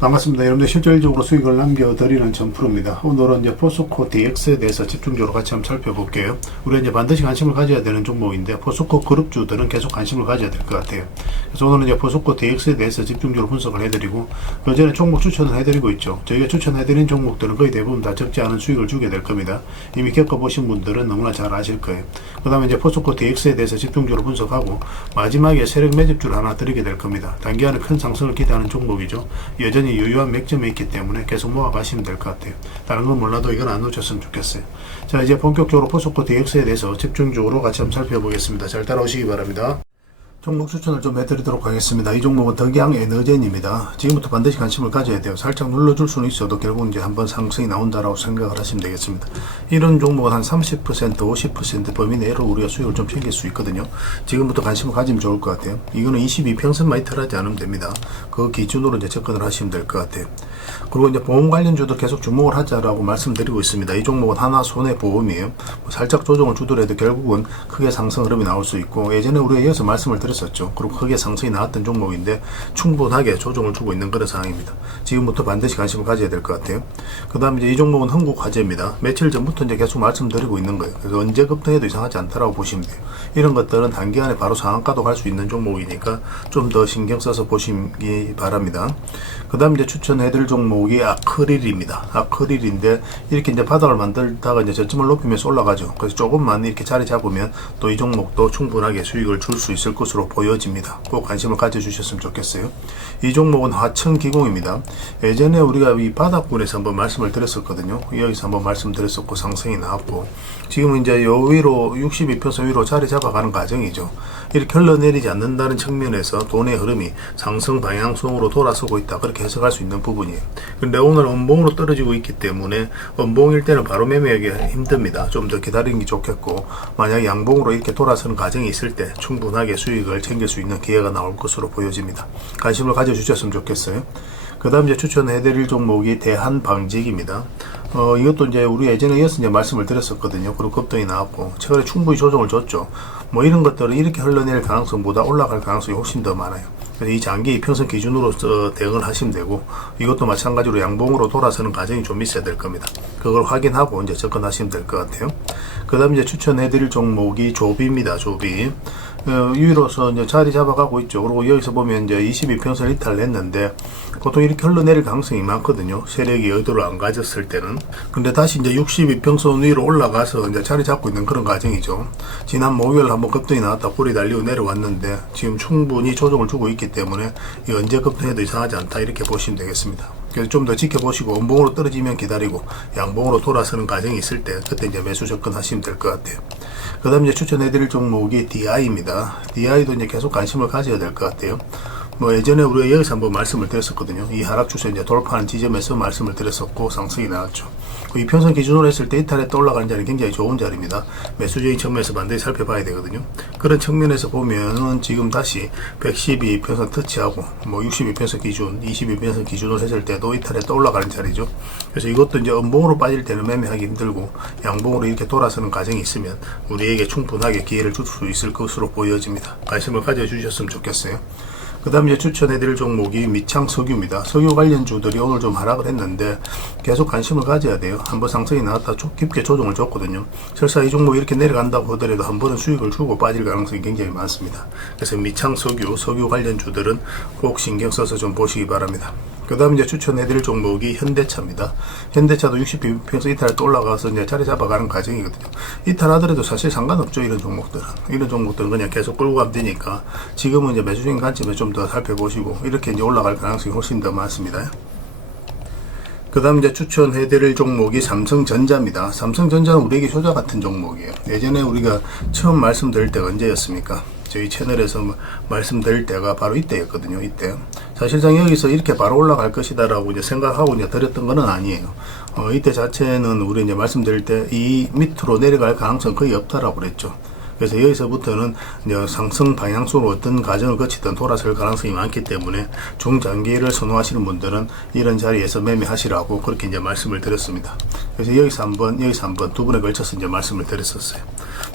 반갑습니다. 여러분들 실질적으로 수익을 남겨드리는 전프로입니다. 오늘은 이제 포스코 DX에 대해서 집중적으로 같이 한번 살펴볼게요. 우리가 이제 반드시 관심을 가져야 되는 종목인데 포스코 그룹주들은 계속 관심을 가져야 될 것 같아요. 그래서 오늘은 이제 포스코 DX에 대해서 집중적으로 분석을 해드리고 그 전에 종목 추천을 해드리고 있죠. 저희가 추천해드린 종목들은 거의 대부분 다 적지 않은 수익을 주게 될 겁니다. 이미 겪어보신 분들은 너무나 잘 아실 거예요. 그 다음에 이제 포스코 DX에 대해서 집중적으로 분석하고 마지막에 세력 매집주를 하나 드리게 될 겁니다. 단기간에 큰 상승을 기대하는 종목이죠. 여전히 유효한 맥점에 있기 때문에 계속 모아가시면 될 것 같아요. 다른 건 몰라도 이건 안 놓쳤으면 좋겠어요. 자, 이제 본격적으로 포스코 DX에 대해서 집중적으로 같이 한번 살펴보겠습니다. 잘 따라오시기 바랍니다. 종목 추천을 좀 해드리도록 하겠습니다. 이 종목은 덕양 에너젠입니다. 지금부터 반드시 관심을 가져야 돼요. 살짝 눌러줄 수는 있어도 결국 이제 한번 상승이 나온다라고 생각을 하시면 되겠습니다. 이런 종목은 한 30%, 50% 범위 내로 우리가 수익을 좀 챙길 수 있거든요. 지금부터 관심을 가지면 좋을 것 같아요. 이거는 22평선만 이탈하지 않으면 됩니다. 그 기준으로 이제 접근을 하시면 될 것 같아요. 그리고 이제 보험 관련주도 계속 주목을 하자라고 말씀드리고 있습니다. 이 종목은 하나 손해보험이에요. 살짝 조정을 주더라도 결국은 크게 상승 흐름이 나올 수 있고, 예전에 우리가 이어서 말씀을 드렸었죠. 그리고 크게 상승이 나왔던 종목인데 충분하게 조정을 주고 있는 그런 상황입니다. 지금부터 반드시 관심을 가져야 될 것 같아요. 그 다음에 이제 이 종목은 한국화재입니다. 며칠 전부터 이제 계속 말씀드리고 있는 거예요. 그래서 언제 급등해도 이상하지 않다라고 보시면 돼요. 이런 것들은 단기간에 바로 상한가도 갈 수 있는 종목이니까 좀 더 신경 써서 보시기 바랍니다. 그 다음 이제 추천해드릴 종목이 아크릴입니다. 아크릴인데 이렇게 이제 바닥을 만들다가 이제 저점을 높이면서 올라가죠. 그래서 조금만 이렇게 자리 잡으면 또 이 종목도 충분하게 수익을 줄 수 있을 것으로 보여집니다. 꼭 관심을 가져주셨으면 좋겠어요. 이 종목은 화천기공입니다. 예전에 우리가 이 바닥권에서 한번 말씀을 드렸었거든요. 여기서 한번 말씀드렸었고 상승이 나왔고, 지금은 이제 요 위로 62평선 위로 자리 잡아가는 과정이죠. 이렇게 흘러내리지 않는다는 측면에서 돈의 흐름이 상승 방향성으로 돌아서고 있다, 그렇게 해석할 수 있는 부분이에요. 근데 오늘 음봉으로 떨어지고 있기 때문에 음봉일 때는 바로 매매하기 힘듭니다. 좀 더 기다리는 게 좋겠고, 만약 양봉으로 이렇게 돌아서는 과정이 있을 때 충분하게 수익을 챙길 수 있는 기회가 나올 것으로 보여집니다. 관심을 가져주셨으면 좋겠어요. 그 다음 이제 추천해드릴 종목이 대한방직입니다. 이것도 이제 우리 예전에 이어서 이제 말씀을 드렸었거든요. 그리고 급등이 나왔고, 최근에 충분히 조정을 줬죠. 뭐 이런 것들은 이렇게 흘러내릴 가능성보다 올라갈 가능성이 훨씬 더 많아요. 그래서 이 장기 이평선 기준으로 대응을 하시면 되고, 이것도 마찬가지로 양봉으로 돌아서는 과정이 좀 있어야 될 겁니다. 그걸 확인하고 이제 접근하시면 될 것 같아요. 그 다음 이제 추천해드릴 종목이 조비입니다. 조비. 위로서 이제 자리 잡아가고 있죠. 그리고 여기서 보면 이제 22평선 이탈을 했는데 보통 이렇게 흘러내릴 가능성이 많거든요. 세력이 의도를 안 가졌을 때는. 근데 다시 이제 62평선 위로 올라가서 이제 자리 잡고 있는 그런 과정이죠. 지난 목요일 한번 급등이 나왔다 꼬리 달리고 내려왔는데 지금 충분히 조정을 주고 있기 때문에 이 언제 급등해도 이상하지 않다, 이렇게 보시면 되겠습니다. 그래서 좀 더 지켜보시고 음봉으로 떨어지면 기다리고 양봉으로 돌아서는 과정이 있을 때 그때 이제 매수 접근하시면 될 것 같아요. 그 다음 이제 추천해드릴 종목이 DI입니다. DI도 이제 계속 관심을 가져야 될 것 같아요. 뭐 예전에 우리가 여기서 한번 말씀을 드렸었거든요. 이 하락 추세 이제 돌파하는 지점에서 말씀을 드렸었고 상승이 나왔죠. 이 평선 기준으로 했을 때 이탈했다 올라가는 자리는 굉장히 좋은 자리입니다. 매수적인 측면에서 반드시 살펴봐야 되거든요. 그런 측면에서 보면은 지금 다시 112평선 터치하고 뭐 62평선 기준, 22평선 기준으로 했을 때도 이탈했다 올라가는 자리죠. 그래서 이것도 이제 음봉으로 빠질 때는 매매하기 힘들고 양봉으로 이렇게 돌아서는 과정이 있으면 우리에게 충분하게 기회를 줄 수 있을 것으로 보여집니다. 관심을 가져주셨으면 좋겠어요. 그 다음에 추천해드릴 종목이 미창석유입니다. 석유 관련주들이 오늘 좀 하락을 했는데 계속 관심을 가져야 돼요. 한번 상승이 나왔다 깊게 조정을 줬거든요. 설사 이 종목이 이렇게 내려간다고 하더라도 한 번은 수익을 주고 빠질 가능성이 굉장히 많습니다. 그래서 미창석유, 석유 관련주들은 꼭 신경 써서 좀 보시기 바랍니다. 그 다음 이제 추천해드릴 종목이 현대차입니다. 현대차도 60평선 이탈에 또 올라가서 이제 자리 잡아가는 과정이거든요. 이탈하더라도 사실 상관없죠. 이런 종목들은 그냥 계속 끌고 가면 되니까 지금은 이제 매수적인 관점에 좀 더 살펴보시고 이렇게 이제 올라갈 가능성이 훨씬 더 많습니다. 그 다음 이제 추천해드릴 종목이 삼성전자입니다. 삼성전자는 우리에게 효자 같은 종목이에요. 예전에 우리가 처음 말씀드릴 때가 언제였습니까? 저희 채널에서 말씀드릴 때가 바로 이때였거든요. 이때. 사실상 여기서 이렇게 바로 올라갈 것이다라고 이제 생각하고 이제 드렸던 거는 아니에요. 이때 자체는 우리 이제 말씀드릴 때 이 밑으로 내려갈 가능성 거의 없다라고 그랬죠. 그래서 여기서부터는 이제 상승 방향성으로 어떤 과정을 거치든 돌아설 가능성이 많기 때문에 중장기를 선호하시는 분들은 이런 자리에서 매매하시라고 그렇게 이제 말씀을 드렸습니다. 그래서 여기서 한번 두 번에 걸쳐서 이제 말씀을 드렸었어요.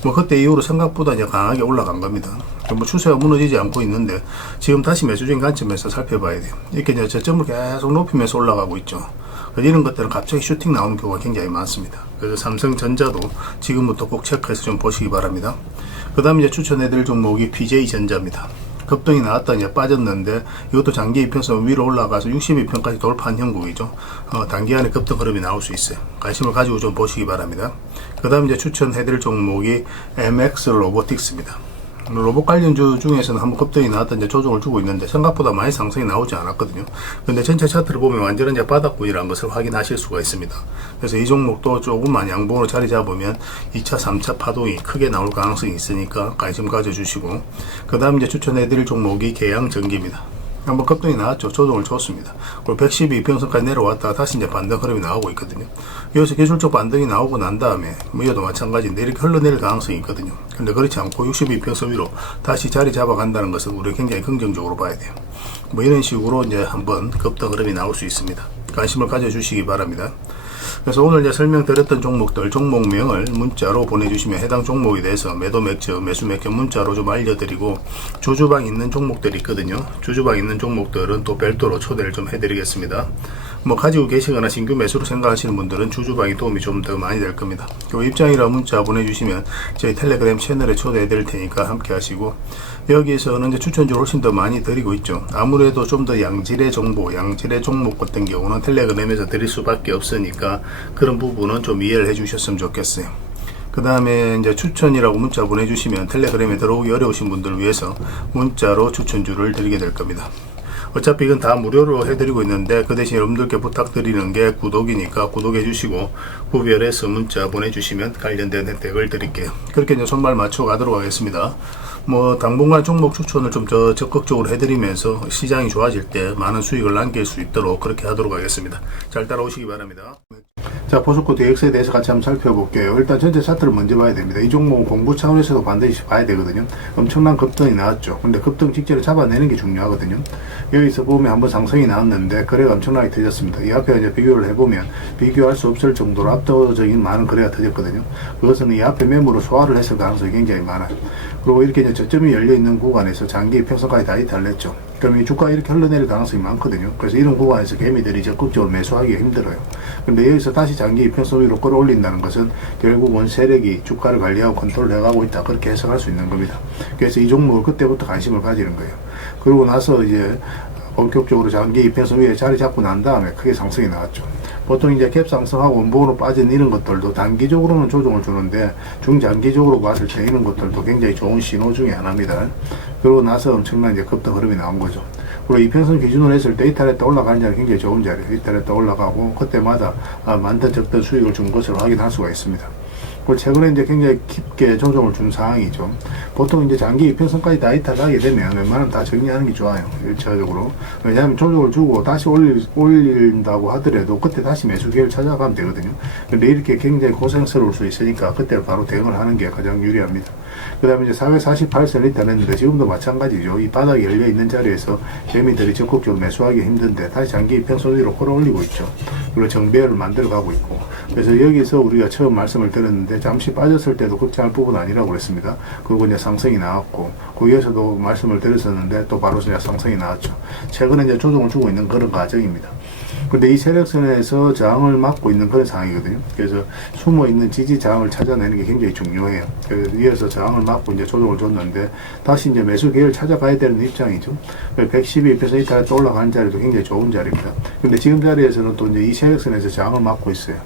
뭐 그때 이후로 생각보다 이제 강하게 올라간 겁니다. 뭐 추세가 무너지지 않고 있는데 지금 다시 매수적인 관점에서 살펴봐야 돼요. 이렇게 이제 저점을 계속 높이면서 올라가고 있죠. 이런 것들은 갑자기 슈팅 나오는 경우가 굉장히 많습니다. 그래서 삼성전자도 지금부터 꼭 체크해서 좀 보시기 바랍니다. 그 다음에 이제 추천해드릴 종목이 BJ전자입니다. 급등이 나왔다 이제 빠졌는데 이것도 장기 이평선 위로 올라가서 62평까지 돌파한 형국이죠. 단기간에 급등 흐름이 나올 수 있어요. 관심을 가지고 좀 보시기 바랍니다. 그 다음 이제 추천해드릴 종목이 MX 로보틱스입니다. 로봇 관련주 중에서는 한번 급등이 나왔다 이제 조정을 주고 있는데 생각보다 많이 상승이 나오지 않았거든요. 근데 전체 차트를 보면 완전한 이제 바닥권이라는 것을 확인하실 수가 있습니다. 그래서 이 종목도 조금만 양봉으로 자리 잡으면 2차, 3차 파동이 크게 나올 가능성이 있으니까 관심 가져주시고, 그 다음 이제 추천해드릴 종목이 계양전기입니다. 한번 급등이 나왔죠. 조정을 줬습니다. 그리고 112평선까지 내려왔다가 다시 이제 반등 흐름이 나오고 있거든요. 여기서 기술적 반등이 나오고 난 다음에 이것도 마찬가지인데 이렇게 흘러내릴 가능성이 있거든요. 근데 그렇지 않고 62평선 위로 다시 자리 잡아간다는 것은 우리가 굉장히 긍정적으로 봐야 돼요. 뭐 이런 식으로 이제 한번 급등 흐름이 나올 수 있습니다. 관심을 가져주시기 바랍니다. 그래서 오늘 이제 설명드렸던 종목들, 종목명을 문자로 보내주시면 해당 종목에 대해서 매도 맥주, 매수 맥주 문자로 좀 알려드리고, 주주방 있는 종목들이 있거든요. 주주방 있는 종목들은 또 별도로 초대를 좀 해드리겠습니다. 뭐 가지고 계시거나 신규 매수로 생각하시는 분들은 주주방이 도움이 좀 더 많이 될 겁니다. 그 입장이라 문자 보내주시면 저희 텔레그램 채널에 초대해 드릴 테니까 함께 하시고, 여기에서는 이제 추천주를 훨씬 더 많이 드리고 있죠. 아무래도 좀 더 양질의 정보, 양질의 종목 같은 경우는 텔레그램에서 드릴 수밖에 없으니까 그런 부분은 좀 이해를 해 주셨으면 좋겠어요. 그 다음에 이제 추천이라고 문자 보내주시면 텔레그램에 들어오기 어려우신 분들을 위해서 문자로 추천주를 드리게 될 겁니다. 어차피 이건 다 무료로 해드리고 있는데 그 대신 여러분들께 부탁드리는 게 구독이니까 구독해 주시고 구별해서 문자 보내주시면 관련된 혜택을 드릴게요. 그렇게 이제 손발 맞춰 가도록 하겠습니다. 뭐 당분간 종목 추천을 좀 더 적극적으로 해드리면서 시장이 좋아질 때 많은 수익을 남길 수 있도록 그렇게 하도록 하겠습니다. 잘 따라오시기 바랍니다. 자, 포스코 DX에 대해서 같이 한번 살펴볼게요. 일단 전체 차트를 먼저 봐야 됩니다. 이 종목은 공부 차원에서도 반드시 봐야 되거든요. 엄청난 급등이 나왔죠. 근데 급등 직전에 잡아내는 게 중요하거든요. 여기서 보면 한번 상승이 나왔는데 거래가 엄청나게 터졌습니다. 이 앞에 이제 비교를 해보면 비교할 수 없을 정도로 압도적인 많은 거래가 터졌거든요. 그것은 이 앞에 매물을 소화를 했을 가능성이 굉장히 많아요. 그리고 이렇게 이제 저점이 열려있는 구간에서 장기 평선까지 다 이탈을 했죠. 그럼 이 주가가 이렇게 흘러내릴 가능성이 많거든요. 그래서 이런 구간에서 개미들이 적극적으로 매수하기가 힘들어요. 근데 여기서 다시 장기 이평선 위로 끌어올린다는 것은 결국은 세력이 주가를 관리하고 컨트롤 해가고 있다, 그렇게 해석할 수 있는 겁니다. 그래서 이 종목을 그때부터 관심을 가지는 거예요. 그러고 나서 이제 본격적으로 장기 이평선 위에 자리 잡고 난 다음에 크게 상승이 나왔죠. 보통 이제 갭 상승하고 원봉으로 빠진 이런 것들도 단기적으로는 조정을 주는데 중장기적으로 봤을 때 이런 것들도 굉장히 좋은 신호 중에 하나입니다. 그러고 나서 엄청난 이제 급등 흐름이 나온 거죠. 그리고 이평선 기준으로 했을 때 이탈했다 올라가는 자리는 굉장히 좋은 자리예요. 이탈했다 올라가고 그때마다 많든 적든 수익을 준 것을 확인할 수가 있습니다. 그리고 최근에 이제 굉장히 깊게 조정을 준 상황이죠. 보통 이제 장기 이평선까지 다 이탈하게 되면 웬만하면 다 정리하는 게 좋아요. 1차적으로. 왜냐하면 조정을 주고 다시 올린다고 하더라도 그때 다시 매수 기회를 찾아가면 되거든요. 근데 이렇게 굉장히 고생스러울 수 있으니까 그때 바로 대응을 하는 게 가장 유리합니다. 그 다음에 이제 448선 이탈했는데 지금도 마찬가지죠. 이 바닥이 열려있는 자리에서 개미들이 적극적으로 매수하기 힘든데 다시 장기 이평선 위로 끌어올리고 있죠. 그리고 정배열을 만들어 가고 있고. 그래서 여기서 우리가 처음 말씀을 드렸는데 잠시 빠졌을 때도 걱정할 부분은 아니라고 그랬습니다. 그리고 이제 상승이 나왔고 거기에서도 말씀을 드렸었는데 또 바로 이제 상승이 나왔죠. 최근에 이제 조정을 주고 있는 그런 과정입니다. 근데 이 세력선에서 저항을 막고 있는 그런 상황이거든요. 그래서 숨어 있는 지지 저항을 찾아내는 게 굉장히 중요해요. 그래서 위에서 저항을 막고 이제 조정을 줬는데 다시 이제 매수 기회를 찾아가야 되는 입장이죠. 112에서 이탈에 또 올라가는 자리도 굉장히 좋은 자리입니다. 근데 지금 자리에서는 또 이제 이 세력선에서 저항을 막고 있어요.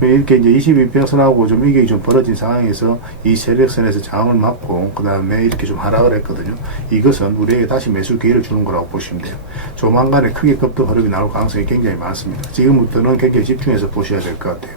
이렇게 이제 22평선하고 좀 이게 좀 벌어진 상황에서 이 세력선에서 저항을 막고 그 다음에 이렇게 좀 하락을 했거든요. 이것은 우리에게 다시 매수 기회를 주는 거라고 보시면 돼요. 조만간에 크게 급등 흐름이 나올 가능성이 굉장히 많습니다. 지금부터는 굉장히 집중해서 보셔야 될 것 같아요.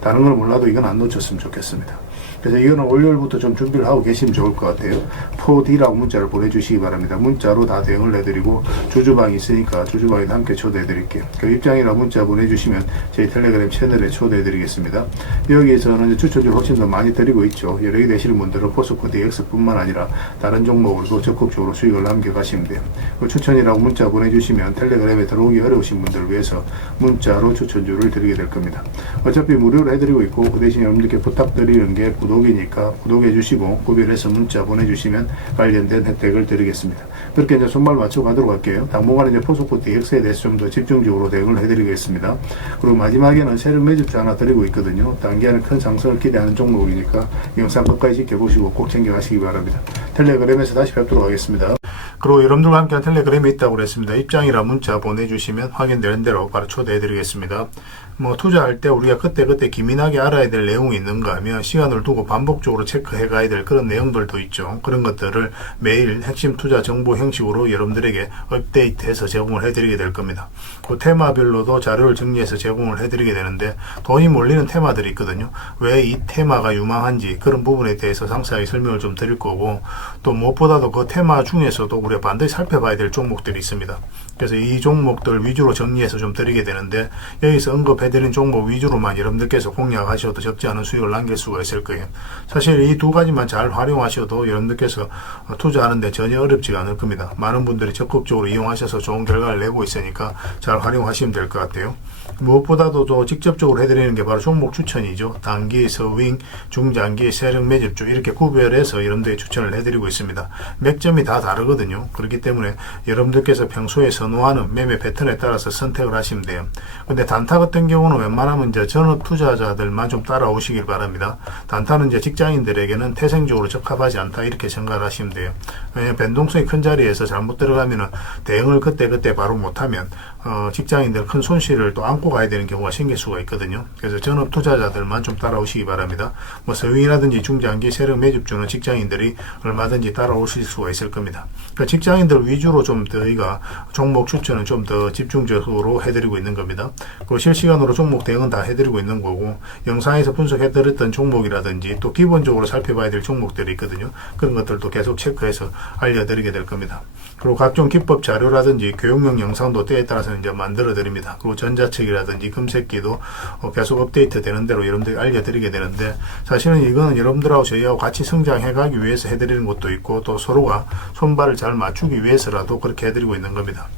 다른 걸 몰라도 이건 안 놓쳤으면 좋겠습니다. 그래서 이거는 월요일부터 좀 준비를 하고 계시면 좋을 것 같아요. 4D라고 문자를 보내주시기 바랍니다. 문자로 다 대응을 해드리고 주주방이 있으니까 주주방에도 함께 초대해드릴게요. 그 입장이나 문자 보내주시면 저희 텔레그램 채널에 초대해드리겠습니다. 여기에서는 추천주를 훨씬 더 많이 드리고 있죠. 여력이 되시는 분들은 포스코 DX뿐만 아니라 다른 종목으로도 적극적으로 수익을 남겨가시면 돼요. 그 추천이라고 문자 보내주시면 텔레그램에 들어오기 어려우신 분들을 위해서 문자로 추천주를 드리게 될 겁니다. 어차피 무료로 해드리고 있고 그 대신 여러분들께 부탁드리는 게 구독 구독이니까 구독해 주시고 구별해서 문자 보내주시면 관련된 혜택을 드리겠습니다. 그렇게 이제 손발 맞춰 가도록 할게요. 당분간 이제 포스코 DX에 대해서 좀 더 집중적으로 대응을 해드리겠습니다. 그리고 마지막에는 세력 매집주 하나 드리고 있거든요. 단기에는 큰 상승을 기대하는 종목이니까 영상 끝까지 지켜보시고 꼭 챙겨가시기 바랍니다. 텔레그램에서 다시 뵙도록 하겠습니다. 그리고 여러분들과 함께한 텔레그램이 있다고 그랬습니다. 입장이라 문자 보내주시면 확인되는 대로 바로 초대해드리겠습니다. 투자할 때 우리가 그때그때 기민하게 알아야 될 내용이 있는가 하면 시간을 두고 반복적으로 체크해 가야 될 그런 내용들도 있죠. 그런 것들을 매일 핵심 투자 정보 형식으로 여러분들에게 업데이트해서 제공을 해드리게 될 겁니다. 그 테마별로도 자료를 정리해서 제공을 해드리게 되는데 돈이 몰리는 테마들이 있거든요. 왜 이 테마가 유망한지 그런 부분에 대해서 상세하게 설명을 좀 드릴 거고, 또 무엇보다도 그 테마 중에서도 우리가 반드시 살펴봐야 될 종목들이 있습니다. 그래서 이 종목들 위주로 정리해서 좀 드리게 되는데, 여기서 언급해드린 종목 위주로만 여러분들께서 공략하셔도 적지 않은 수익을 남길 수가 있을 거예요. 사실 이 두 가지만 잘 활용하셔도 여러분들께서 투자하는데 전혀 어렵지가 않을 겁니다. 많은 분들이 적극적으로 이용하셔서 좋은 결과를 내고 있으니까 잘 활용하시면 될 것 같아요. 무엇보다도 또 직접적으로 해드리는 게 바로 종목 추천이죠. 단기, 서윙, 중장기, 세력 매집주 이렇게 구별해서 여러분들에게 추천을 해드리고 있습니다. 맥점이 다 다르거든요. 그렇기 때문에 여러분들께서 평소에 선호하는 매매 패턴에 따라서 선택을 하시면 돼요. 근데 단타 같은 경우는 웬만하면 이제 전업 투자자들만 좀 따라오시길 바랍니다. 단타는 이제 직장인들에게는 태생적으로 적합하지 않다 이렇게 생각을 하시면 돼요. 왜냐하면 변동성이 큰 자리에서 잘못 들어가면은 대응을 그때 바로 못하면 직장인들 큰 손실을 또 안고 가야 되는 경우가 생길 수가 있거든요. 그래서 전업 투자자들만 좀 따라오시기 바랍니다. 서윙이라든지 중장기 세력 매집주는 직장인들이 얼마든지 따라오실 수가 있을 겁니다. 그러니까 직장인들 위주로 좀 저희가 종목 추천은 좀 더 집중적으로 해드리고 있는 겁니다. 그리고 실시간으로 종목 대응은 다 해드리고 있는 거고, 영상에서 분석해드렸던 종목이라든지 또 기본적으로 살펴봐야 될 종목들이 있거든요. 그런 것들도 계속 체크해서 알려드리게 될 겁니다. 그리고 각종 기법 자료라든지 교육용 영상도 때에 따라서 이제 만들어 드립니다. 그리고 전자책이라든지 금색기도 계속 업데이트 되는 대로 여러분들이 알려드리게 되는데, 사실은 이거는 여러분들하고 저희하고 같이 성장해 가기 위해서 해드리는 것도 있고, 또 서로가 손발을 잘 맞추기 위해서라도 그렇게 해드리고 있는 겁니다.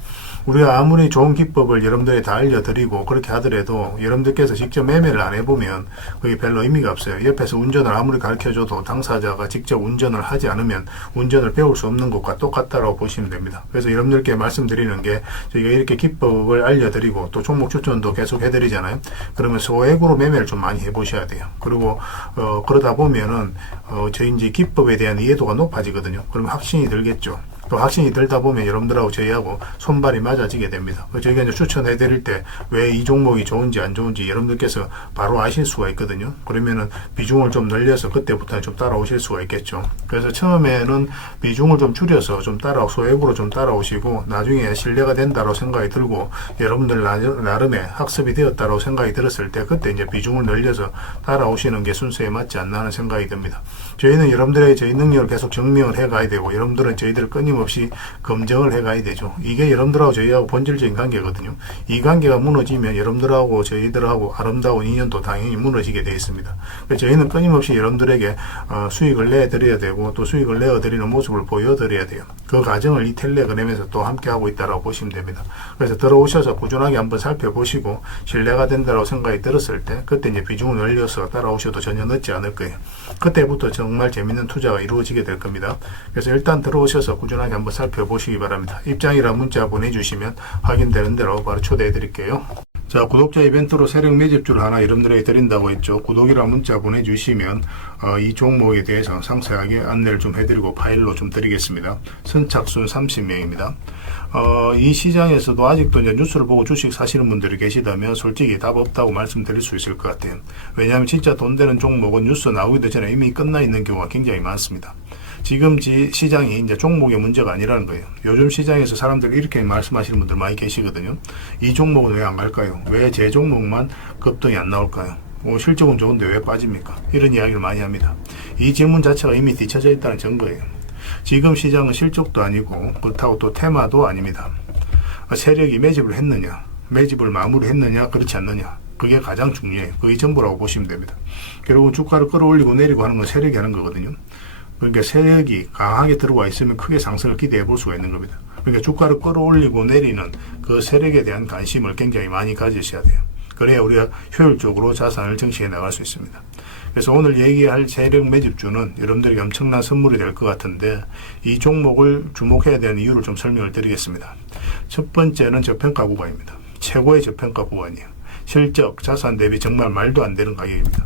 우리가 아무리 좋은 기법을 여러분들이 다 알려드리고 그렇게 하더라도 여러분들께서 직접 매매를 안 해보면 그게 별로 의미가 없어요. 옆에서 운전을 아무리 가르쳐줘도 당사자가 직접 운전을 하지 않으면 운전을 배울 수 없는 것과 똑같다고 보시면 됩니다. 그래서 여러분들께 말씀드리는 게, 저희가 이렇게 기법을 알려드리고 또 종목 추천도 계속 해드리잖아요. 그러면 소액으로 매매를 좀 많이 해보셔야 돼요. 그리고 그러다 보면은 저희 이제 기법에 대한 이해도가 높아지거든요. 그러면 확신이 들겠죠. 또 확신이 들다 보면 여러분들하고 저희하고 손발이 맞아지게 됩니다. 저희가 이제 추천해 드릴 때 왜 이 종목이 좋은지 안 좋은지 여러분들께서 바로 아실 수가 있거든요. 그러면은 비중을 좀 늘려서 그때부터는 좀 따라오실 수가 있겠죠. 그래서 처음에는 비중을 좀 줄여서 좀 소액으로 좀 따라오시고, 나중에 신뢰가 된다고 생각이 들고 여러분들 나름의 학습이 되었다고 생각이 들었을 때 그때 이제 비중을 늘려서 따라오시는 게 순서에 맞지 않나 하는 생각이 듭니다. 저희는 여러분들의 저희 능력을 계속 증명을 해 가야 되고, 여러분들은 저희들을 끊임없이 검증을 해 가야 되죠. 이게 여러분들하고 저희하고 본질적인 관계거든요. 이 관계가 무너지면 여러분들하고 저희들하고 아름다운 인연도 당연히 무너지게 되어 있습니다. 그래서 저희는 끊임없이 여러분들에게 수익을 내드려야 되고, 또 수익을 내어드리는 모습을 보여드려야 돼요. 그 과정을 이 텔레그램에서 또 함께 하고 있다고 보시면 됩니다. 그래서 들어오셔서 꾸준하게 한번 살펴보시고 신뢰가 된다고 생각이 들었을 때 그때 이제 비중을 늘려서 따라오셔도 전혀 늦지 않을 거예요. 그때부터 정말 재밌는 투자가 이루어지게 될 겁니다. 그래서 일단 들어오셔서 꾸준하게 한번 살펴보시기 바랍니다. 입장이랑 문자 보내주시면 확인되는 대로 바로 초대해 드릴게요. 자, 구독자 이벤트로 세력 매집주를 하나 여러분들에게 드린다고 했죠. 구독이랑 문자 보내주시면 이 종목에 대해서 상세하게 안내를 좀 해드리고 파일로 좀 드리겠습니다. 선착순 30명입니다. 이 시장에서도 아직도 이제 뉴스를 보고 주식 사시는 분들이 계시다면 솔직히 답 없다고 말씀드릴 수 있을 것 같아요. 왜냐하면 진짜 돈 되는 종목은 뉴스 나오기도 전에 이미 끝나 있는 경우가 굉장히 많습니다. 지금 시장이 이제 종목의 문제가 아니라는 거예요. 요즘 시장에서 사람들이 이렇게 말씀하시는 분들 많이 계시거든요. 이 종목은 왜 안 갈까요? 왜 제 종목만 급등이 안 나올까요? 실적은 좋은데 왜 빠집니까? 이런 이야기를 많이 합니다. 이 질문 자체가 이미 뒤쳐져 있다는 증거예요. 지금 시장은 실적도 아니고 그렇다고 또 테마도 아닙니다. 세력이 매집을 했느냐, 매집을 마무리했느냐, 그렇지 않느냐, 그게 가장 중요해요. 그게 전부라고 보시면 됩니다. 결국은 주가를 끌어올리고 내리고 하는 건 세력이 하는 거거든요. 그러니까 세력이 강하게 들어와 있으면 크게 상승을 기대해 볼 수가 있는 겁니다. 그러니까 주가를 끌어올리고 내리는 그 세력에 대한 관심을 굉장히 많이 가지셔야 돼요. 그래야 우리가 효율적으로 자산을 정치해 나갈 수 있습니다. 그래서 오늘 얘기할 세력 매집주는 여러분들에게 엄청난 선물이 될 것 같은데 이 종목을 주목해야 되는 이유를 좀 설명을 드리겠습니다. 첫 번째는 저평가 구간입니다. 최고의 저평가 구간이에요. 실적, 자산 대비 정말 말도 안 되는 가격입니다.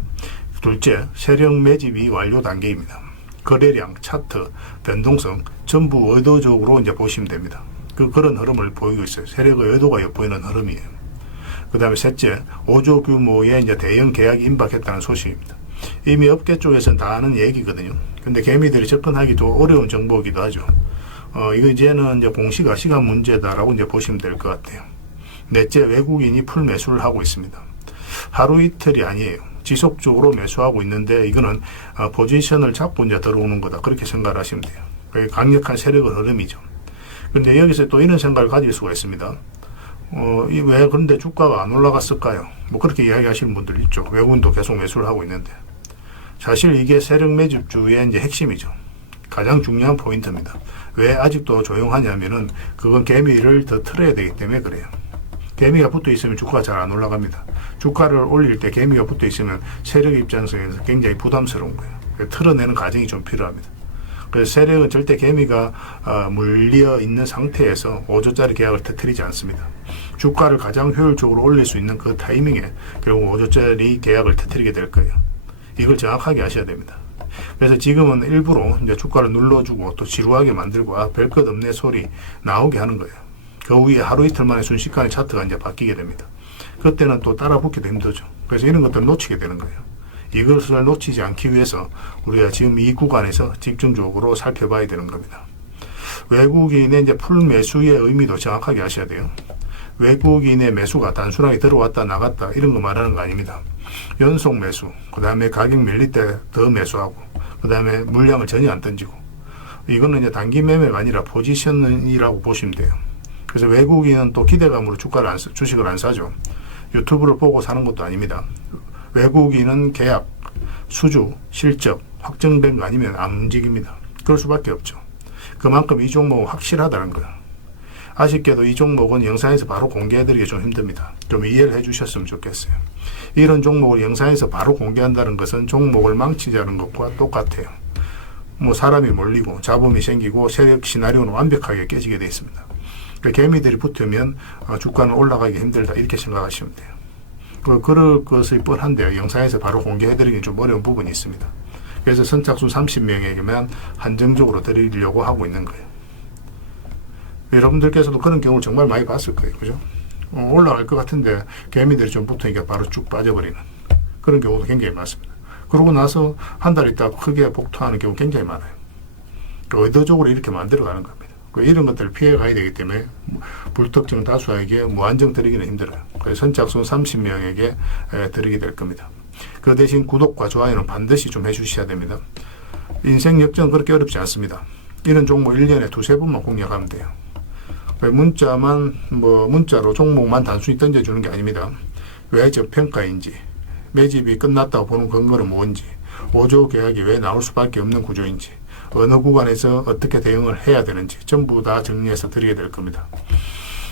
둘째, 세력 매집이 완료 단계입니다. 거래량, 차트, 변동성 전부 의도적으로 이제 보시면 됩니다. 그런 흐름을 보이고 있어요. 세력의 의도가 엿보이는 흐름이에요. 그 다음에 셋째, 5조 규모의 이제 대형 계약이 임박했다는 소식입니다. 이미 업계 쪽에서는 다 아는 얘기거든요. 근데 개미들이 접근하기도 어려운 정보이기도 하죠. 이거 이제는 이제 공시가 시간 문제다라고 이제 보시면 될 것 같아요. 넷째, 외국인이 풀 매수를 하고 있습니다. 하루 이틀이 아니에요. 지속적으로 매수하고 있는데 이거는 포지션을 잡고 이제 들어오는 거다. 그렇게 생각을 하시면 돼요. 그게 강력한 세력의 흐름이죠. 근데 여기서 또 이런 생각을 가질 수가 있습니다. 왜 그런데 주가가 안 올라갔을까요? 뭐 그렇게 이야기하시는 분들 있죠. 외국인도 계속 매수를 하고 있는데. 사실 이게 세력 매집주의 이제 핵심이죠. 가장 중요한 포인트입니다. 왜 아직도 조용하냐면은 그건 개미를 더 틀어야 되기 때문에 그래요. 개미가 붙어 있으면 주가가 잘 안 올라갑니다. 주가를 올릴 때 개미가 붙어 있으면 세력 입장에서 굉장히 부담스러운 거예요. 틀어내는 과정이 좀 필요합니다. 그래서 세력은 절대 개미가 물려 있는 상태에서 5조짜리 계약을 터뜨리지 않습니다. 주가를 가장 효율적으로 올릴 수 있는 그 타이밍에 결국 5조짜리 계약을 터뜨리게 될 거예요. 이걸 정확하게 아셔야 됩니다. 그래서 지금은 일부러 이제 주가를 눌러주고 또 지루하게 만들고 별 것 없네 소리 나오게 하는 거예요. 그 후에 하루 이틀 만에 순식간에 차트가 이제 바뀌게 됩니다. 그때는 또 따라 붙기도 힘들죠. 그래서 이런 것들을 놓치게 되는 거예요. 이것을 놓치지 않기 위해서 우리가 지금 이 구간에서 집중적으로 살펴봐야 되는 겁니다. 외국인의 이제 풀 매수의 의미도 정확하게 아셔야 돼요. 외국인의 매수가 단순하게 들어왔다 나갔다 이런 거 말하는 거 아닙니다. 연속 매수, 그 다음에 가격 밀릴 때 더 매수하고, 그 다음에 물량을 전혀 안 던지고, 이거는 이제 단기 매매가 아니라 포지션이라고 보시면 돼요. 그래서 외국인은 또 기대감으로 주식을 안 사죠. 유튜브를 보고 사는 것도 아닙니다. 외국인은 계약, 수주, 실적 확정된 거 아니면 안 움직입니다. 그럴 수밖에 없죠. 그만큼 이 종목은 확실하다는 거예요. 아쉽게도 이 종목은 영상에서 바로 공개해드리기 좀 힘듭니다. 좀 이해를 해주셨으면 좋겠어요. 이런 종목을 영상에서 바로 공개한다는 것은 종목을 망치자는 것과 똑같아요. 뭐 사람이 몰리고 자본이 생기고 세력 시나리오는 완벽하게 깨지게 되어 있습니다. 그러니까 개미들이 붙으면 주가는 올라가기 힘들다 이렇게 생각하시면 돼요. 그럴 것이 뻔한데요. 영상에서 바로 공개해드리기 좀 어려운 부분이 있습니다. 그래서 선착순 30명에게만 한정적으로 드리려고 하고 있는 거예요. 여러분들께서도 그런 경우를 정말 많이 봤을 거예요. 그죠? 올라갈 것 같은데 개미들이 좀 붙으니까 바로 쭉 빠져버리는 그런 경우도 굉장히 많습니다. 그러고 나서 한 달 있다가 크게 복토하는 경우 굉장히 많아요. 의도적으로 이렇게 만들어가는 겁니다. 이런 것들을 피해 가야 되기 때문에 불특정 다수에게 무한정 드리기는 힘들어요. 그래서 선착순 30명에게 드리게 될 겁니다. 그 대신 구독과 좋아요는 반드시 좀 해주셔야 됩니다. 인생 역전은 그렇게 어렵지 않습니다. 이런 종목 1년에 두세 번만 공략하면 돼요. 문자로 종목만 단순히 던져주는 게 아닙니다. 왜 저평가인지, 매집이 끝났다고 보는 근거는 뭔지, 5조 계약이 왜 나올 수밖에 없는 구조인지, 어느 구간에서 어떻게 대응을 해야 되는지 전부 다 정리해서 드리게 될 겁니다.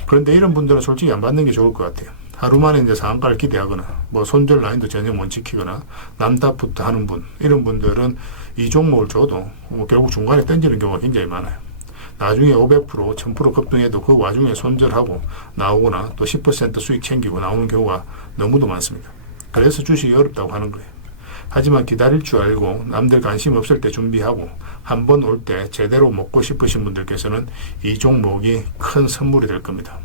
그런데 이런 분들은 솔직히 안 받는 게 좋을 것 같아요. 하루 만에 이제 상한가를 기대하거나 손절 라인도 전혀 못 지키거나 남답부터 하는 분, 이런 분들은 이 종목을 줘도 결국 중간에 던지는 경우가 굉장히 많아요. 나중에 500%, 1000% 급등해도 그 와중에 손절하고 나오거나 또 10% 수익 챙기고 나오는 경우가 너무도 많습니다. 그래서 주식이 어렵다고 하는 거예요. 하지만 기다릴 줄 알고 남들 관심 없을 때 준비하고 한 번 올 때 제대로 먹고 싶으신 분들께서는 이 종목이 큰 선물이 될 겁니다.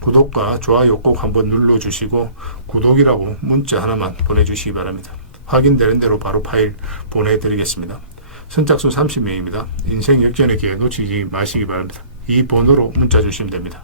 구독과 좋아요 꼭 한번 눌러주시고 구독이라고 문자 하나만 보내주시기 바랍니다. 확인되는 대로 바로 파일 보내드리겠습니다. 선착순 30명입니다. 인생 역전의 기회 놓치지 마시기 바랍니다. 이 번호로 문자 주시면 됩니다.